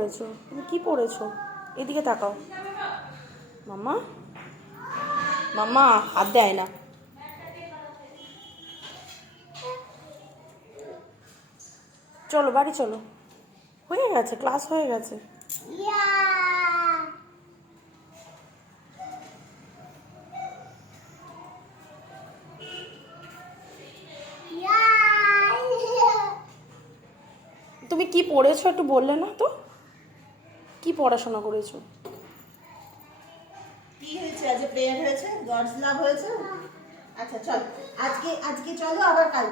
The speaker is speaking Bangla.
পড়েছো? তুমি কি পড়েছো? এদিকে তাকাও। মাম্মা, মাম্মা হাত দেয় না। চলো বাড়ি চলো, হয়ে গেছে, ক্লাস হয়ে গেছে। তুমি কি পড়েছো একটু বললে না তো? কি পড়াশোনা করেছো? কি হয়েছে? আজ প্রেয়ার হয়েছে, গডস লাভ হয়েছে। আচ্ছা চল, আজকে চলো, আবার কাল